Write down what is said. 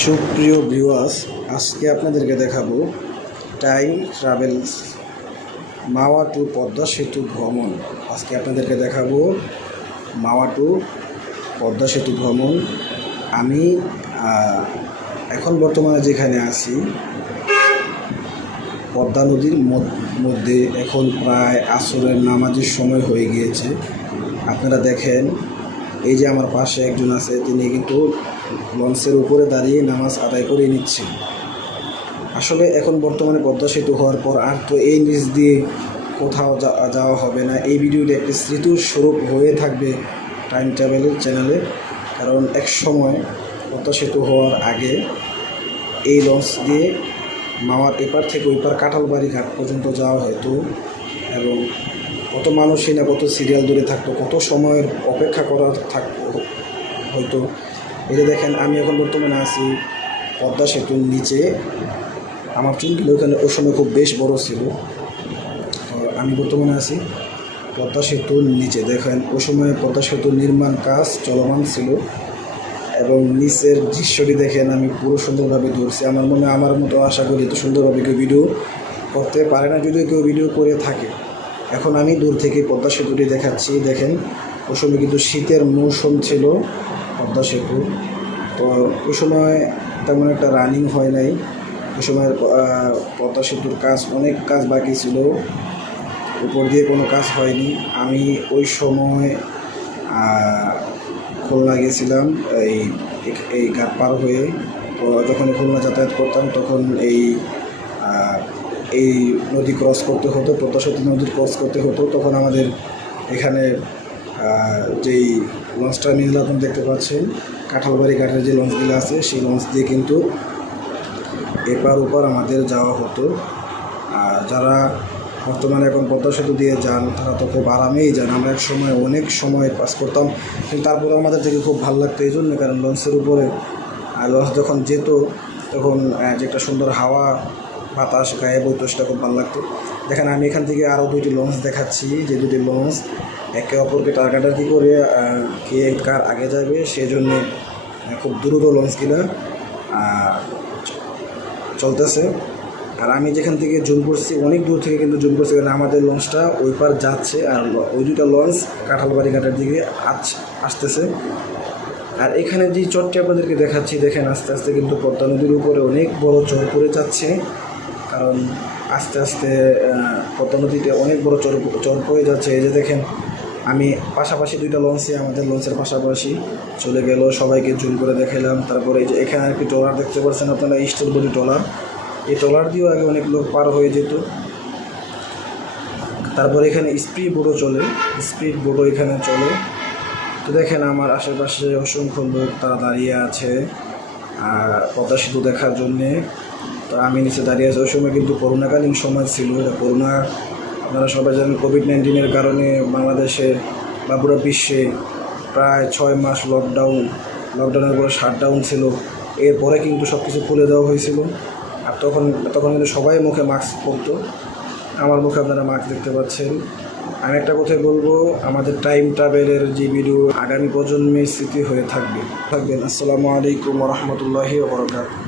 সুপ্রিয় ভিউয়ার্স, আজকে আপনাদেরকে দেখাবো টাইম ট্রাভেলস মাওয়া টু পদ্মা সেতু ভ্রমণ। আজকে আপনাদেরকে দেখাবো মাওয়া টু পদ্মা সেতু ভ্রমণ। আমি এখন বর্তমানে যেখানে আছি পদ্মা নদীর মধ্যে, এখন প্রায় আসরের নামাজের সময় হয়ে গিয়েছে। আপনারা দেখেন, এই যে আমার পাশে একজন আছে, তিনি কিন্তু লঞ্চের উপরে দাঁড়িয়ে নামাজ আদায় করে নিচ্ছেন। আসলে এখন বর্তমানে পদ্মা সেতু হওয়ার পর আর তো এই নিচ দিয়ে কোথাও যাওয়া হবে না। এই ভিডিওটি একটি স্মৃতির স্বরূপ হয়ে থাকবে টাইম ট্রাভেলের চ্যানেলে, কারণ এক সময় পদ্মা সেতু হওয়ার আগে এই লঞ্চ দিয়ে মাওয়ার এপার থেকে ওইপার কাঁঠালবাড়ি ঘাট পর্যন্ত যাওয়া হতো, এবং কত মানুষই না কত সিরিয়াল ধরে থাকতো, কত সময়ের অপেক্ষা করা হয়তো। এই যে দেখেন, আমি এখন বর্তমানে আছি পদ্মা সেতুর নিচে। আমার চুলগুলো ওখানে ওই সময় খুব বেশ বড় ছিল। আমি বর্তমানে আছি পদ্মা সেতুর নিচে। দেখেন, ওই সময় পদ্মা সেতুর নির্মাণ কাজ চলমান ছিল, এবং নিচের দৃশ্যটি দেখেন আমি পুরো সুন্দরভাবে ধরছি। আমার মতো আশা করি এত সুন্দরভাবে কেউ ভিডিও করতে পারে না, যদিও কেউ ভিডিও করে থাকে। এখন আমি দূর থেকে পদ্মা সেতুটি দেখাচ্ছি। দেখেন, ওই সময় কিন্তু শীতের মৌসুম ছিল পদ্মা সেতু, তো ওই সময় তেমন একটা রানিং হয় নাই। ওই সময় পদ্মা সেতুর অনেক কাজ বাকি ছিল, উপর দিয়ে কোনো কাজ হয়নি। আমি ওই সময় খুলনা গেছিলাম এই ঘাট পার হয়ে। তো যখন খুলনা যাতায়াত করতাম তখন এই নদী ক্রস করতে হতো, পদ্মা সেতু নদী ক্রস করতে হতো। তখন আমাদের এখানে যেই লঞ্চটা নিয়ে আপনি দেখতে পাচ্ছেন, কাঁঠালবাড়ি ঘাটের যে লঞ্চগুলো আছে, সেই লঞ্চ দিয়ে কিন্তু এপার ওপার আমাদের যাওয়া হতো। আর যারা বর্তমানে এখন পদ্মা সেতু দিয়ে যান, তারা তো খুব আরামেই যান। আমরা এক সময় অনেক সময় পাস করতাম, কিন্তু তারপরে আমাদের থেকে খুব ভালো লাগতো এই জন্য, কারণ লঞ্চের উপরে লঞ্চ যখন যেত তখন যে একটা সুন্দর হাওয়া বাতাস গায়ে বইতো, সেটা খুব ভালো লাগতো। দেখেন, আমি এখান থেকে আরও দুইটি লঞ্চ দেখাচ্ছি, যে দুটি লঞ্চ একে অপরকে টার্গাটার্গি করে কে কার আগে যাবে সেই জন্যে খুব দ্রুত লঞ্চগুলো চলতেছে। আর আমি যেখান থেকে জুম করছি, অনেক দূর থেকে কিন্তু জুম করছি, কারণ আমাদের লঞ্চটা ওই পার যাচ্ছে, আর ওই দুটো লঞ্চ কাঁঠালবাড়ি ঘাটের দিকে আসতেছে। আর এখানে যে চরটি আপনাদেরকে দেখাচ্ছি, দেখেন আস্তে আস্তে কিন্তু পদ্মা নদীর উপরে অনেক বড় চর পড়ে যাচ্ছে, কারণ আস্তে আস্তে পদ্মা নদীতে অনেক বড় চর পড়ে যাচ্ছে। এই যে দেখেন, আমি পাশাপাশি দুইটা লঞ্চে, আমাদের লঞ্চের পাশাপাশি চলে গেল, সবাইকে জুম করে দেখালাম। তারপরে এই যে এখানে একটি ট্রলার দেখতে পাচ্ছেন আপনারা, স্টিল বডি ট্রলার। এই ট্রলার দিয়েও আগে অনেক লোক পার হয়ে যেত। তারপরে এখানে স্পিড বোটও চলে, স্পিড বোটও এখানে চলে। তো দেখেন, আমার আশেপাশে অসংখ্য লোক তারা দাঁড়িয়ে আছে পদ্মা সেতু দেখার জন্যে। তো আমি নিচে দাঁড়িয়ে আছি। ওই সময় কিন্তু করোনাকালীন সময় ছিল, এটা করোনা, আপনারা সবাই জানেন, কোভিড-19-এর কারণে বাংলাদেশে বা পুরো বিশ্বে প্রায় 6 মাস লকডাউনের পরে শাটডাউন ছিল। এরপরে কিন্তু সব কিছু খুলে দেওয়া হয়েছিল। আর তখন কিন্তু সবাই মুখে মাস্ক পরতো। আমার মুখে আপনারা মাস্ক দেখতে পাচ্ছেন। আমি একটা কথাই বলবো, আমাদের টাইম ট্রাভেলের যে ভিডিও আগামী প্রজন্মের স্মৃতি হয়ে থাকবেন। আসসালামু আলাইকুম ওয়া রাহমাতুল্লাহি ওয়া বারাকাতুহু।